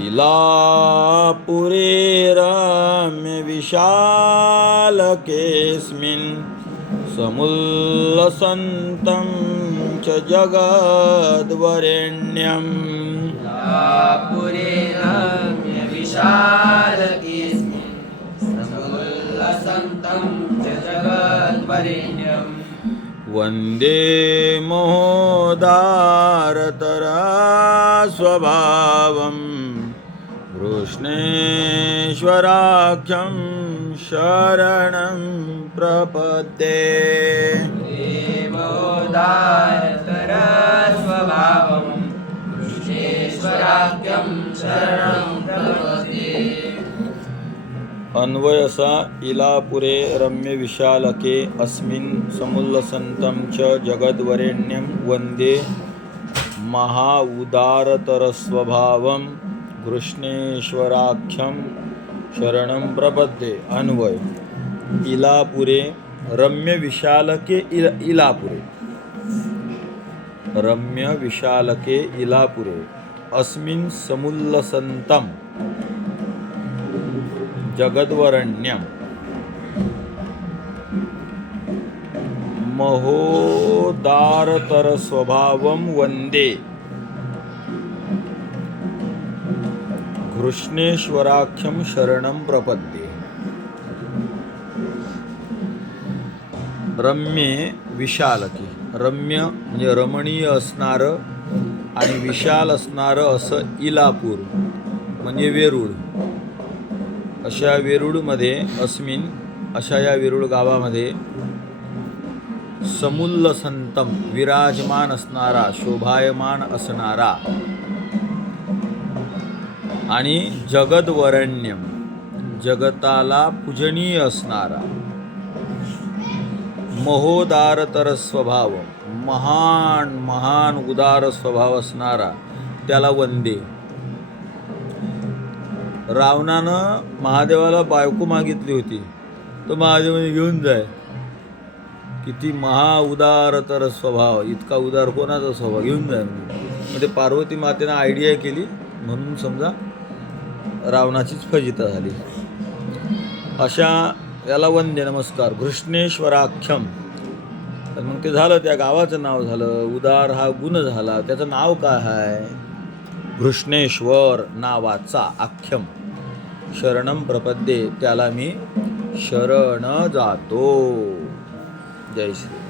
इलापुरे रम्य विशालकेऽस्मिन् समुल्लसन्तं च जगद्वरेण्यम् इलापुरे रम्य विशालकेऽस्मिन् समुल्लसन्तं च जगद्वरेण्यम् वन्दे महोदारतरस्वभावं कृष्णेश्वराख्यं शरणं प्रपद्ये देवोदारतरस्वभावं कृष्णेश्वराख्यं शरणं प्रपद्ये। अन्वयसा इलापुरे रम्य विशालके अस्मिन् समुल्लसन्तं च जगद्वरेण्यं वन्दे महाउदारतरस्वभावं कृष्णेश्वराख्यं शरणं प्रपद्ये। अन्वय इलापुरे रम्य विशालके इलापुरे रम्य विशालके इलापुरे अस्मिन् समुल्लसन्तं जगद्वरेण्यं महोदारतरस्वभावं वन्दे कृष्णेश्वराख्यं शरणं प्रपद्ये। रम्य विशालके रम्य म्हणजे रमणीय असणारं आणि विशाल असणारं असं इलापूर म्हणजे वेरूळ. अशा वेरूळमध्ये अस्मिन अशा या वेरूळ गावामध्ये समुल्लसंतम विराजमान असणारा शोभायमान असणारा आणि जगद्वरेण्यम जगताला पूजनीय असणारा महोदारतर स्वभाव महान महान उदार स्वभाव असणारा त्याला वंदे. रावणानं महादेवाला बायको मागितली होती, तो महादेवाने घेऊन जाय. किती उदारतर स्वभाव, इतका उदार कोणाचा स्वभाव, घेऊन जाय म्हणजे. ते पार्वती मातेनं आयडिया केली म्हणून समजा रावणाचीच फजिता झाली. अशा याला वंदे नमस्कार कृष्णेश्वराख्यम. तर मग ते झालं, त्या गावाचं नाव झालं. उदार हा गुण झाला, त्याचं नाव काय आहे? कृष्णेश्वर नावाचा आख्यम शरणम प्रपद्ये, त्याला मी शरण जातो. जय श्री.